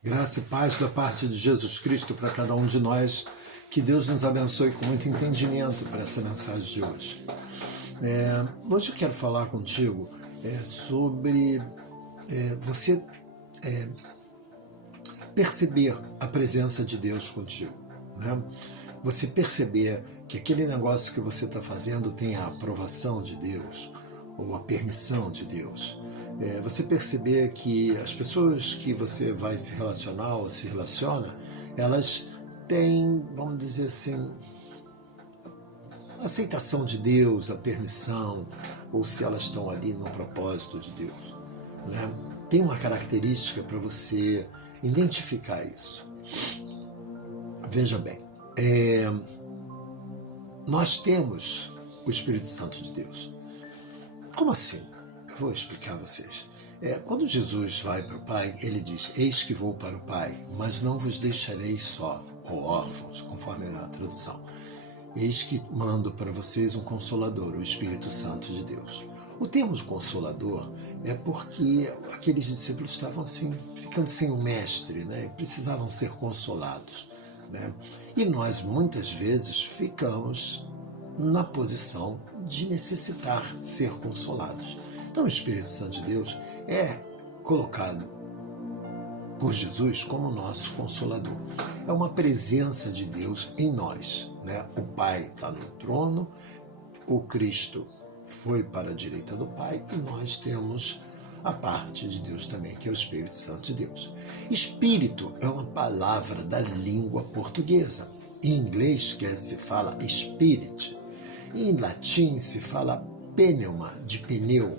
Graça e paz da parte de Jesus Cristo para cada um de nós. Que Deus nos abençoe com muito entendimento para essa mensagem de hoje. Hoje eu quero falar contigo sobre você perceber a presença de Deus contigo, né? Você perceber que aquele negócio que você está fazendo tem a aprovação de Deus ou a permissão de Deus. Você perceber que as pessoas que você vai se relacionar ou se relaciona, elas têm, vamos dizer assim, a aceitação de Deus, a permissão, ou se elas estão ali no propósito de Deus, né? Tem uma característica para você identificar isso. Veja bem, nós temos o Espírito Santo de Deus. Como assim? Eu vou explicar a vocês. Quando Jesus vai para o Pai, ele diz: eis que vou para o Pai, mas não vos deixarei só, ou órfãos, conforme a tradução. Eis que mando para vocês um Consolador, o Espírito Santo de Deus. O termo Consolador é porque aqueles discípulos estavam assim, ficando sem o Mestre, né? Precisavam ser consolados, né? E nós muitas vezes ficamos na posição de necessitar ser consolados. Então o Espírito Santo de Deus é colocado por Jesus como nosso Consolador. É uma presença de Deus em nós, né? O Pai está no trono, o Cristo foi para a direita do Pai e nós temos a parte de Deus também, que é o Espírito Santo de Deus. Espírito é uma palavra da língua portuguesa. Em inglês se fala spirit. Em latim se fala pneuma, de pneu.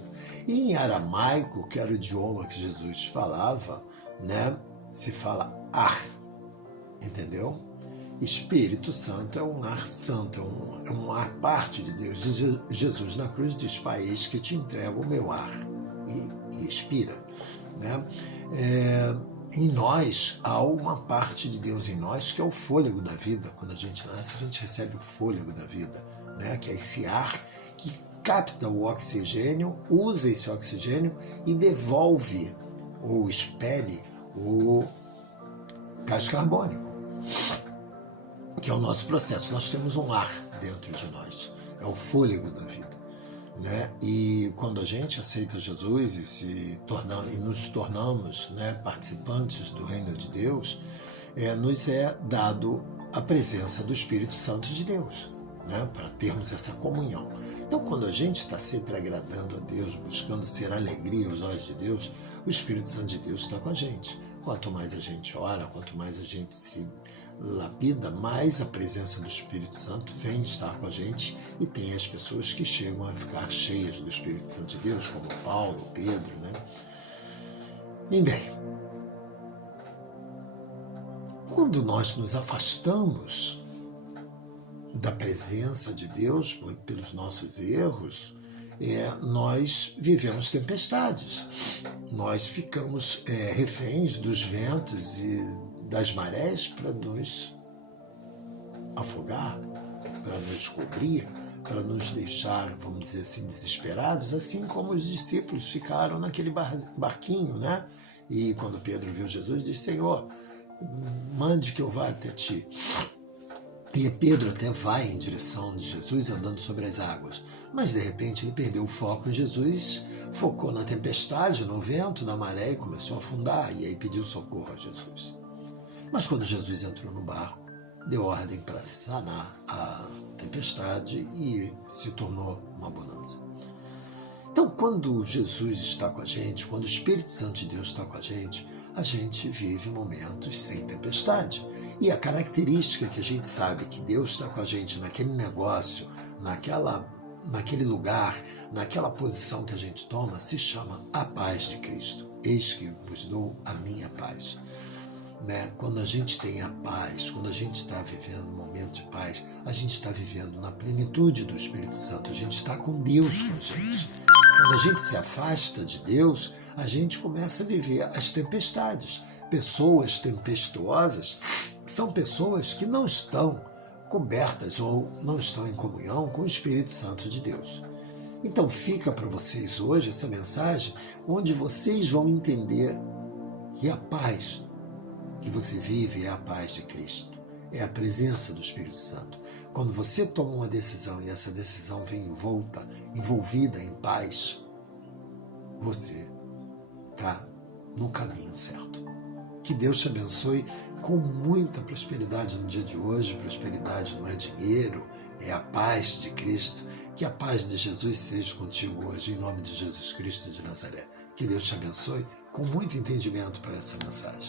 E em aramaico, que era o idioma que Jesus falava, né, se fala ar. Entendeu? Espírito Santo é um ar santo, é um ar parte de Deus. Jesus na cruz diz: Pai, eis que te entrego o meu ar. E expira, né? Em nós há uma parte de Deus em nós que é o fôlego da vida. Quando a gente nasce, a gente recebe o fôlego da vida, né? Que é esse ar que capta o oxigênio, usa esse oxigênio e devolve ou expele o gás carbônico, que é o nosso processo. Nós temos um ar dentro de nós, é o fôlego da vida, né? E quando a gente aceita Jesus e nos tornamos, né, participantes do reino de Deus, nos é dado a presença do Espírito Santo de Deus, né, para termos essa comunhão. Então, quando a gente está sempre agradando a Deus, buscando ser alegria aos olhos de Deus, o Espírito Santo de Deus está com a gente. Quanto mais a gente ora, quanto mais a gente se lapida, mais a presença do Espírito Santo vem estar com a gente, e tem as pessoas que chegam a ficar cheias do Espírito Santo de Deus, como Paulo, Pedro, né? E bem, quando nós nos afastamos da presença de Deus pelos nossos erros, nós vivemos tempestades. Nós ficamos reféns dos ventos e das marés para nos afogar, para nos cobrir, para nos deixar, vamos dizer assim, desesperados, assim como os discípulos ficaram naquele barquinho, né? E quando Pedro viu Jesus, disse: Senhor, mande que eu vá até ti. E Pedro até vai em direção de Jesus andando sobre as águas, mas de repente ele perdeu o foco em Jesus, focou na tempestade, no vento, na maré e começou a afundar, e aí pediu socorro a Jesus. Mas quando Jesus entrou no barco, deu ordem para sanar a tempestade e se tornou uma bonança. Então, quando Jesus está com a gente, quando o Espírito Santo de Deus está com a gente vive momentos sem tempestade. E a característica que a gente sabe que Deus está com a gente naquele negócio, naquele lugar, naquela posição que a gente toma, se chama a paz de Cristo. Eis que vos dou a minha paz. Né? Quando a gente tem a paz, quando a gente está vivendo um momento de paz, a gente está vivendo na plenitude do Espírito Santo, a gente está com Deus com a gente. Quando a gente se afasta de Deus, a gente começa a viver as tempestades. Pessoas tempestuosas são pessoas que não estão cobertas ou não estão em comunhão com o Espírito Santo de Deus. Então fica para vocês hoje essa mensagem onde vocês vão entender que a paz que você vive é a paz de Cristo, é a presença do Espírito Santo. Quando você toma uma decisão e essa decisão vem envolvida em paz, você está no caminho certo. Que Deus te abençoe com muita prosperidade no dia de hoje. Prosperidade não é dinheiro, é a paz de Cristo. Que a paz de Jesus seja contigo hoje, em nome de Jesus Cristo de Nazaré. Que Deus te abençoe com muito entendimento para essa mensagem.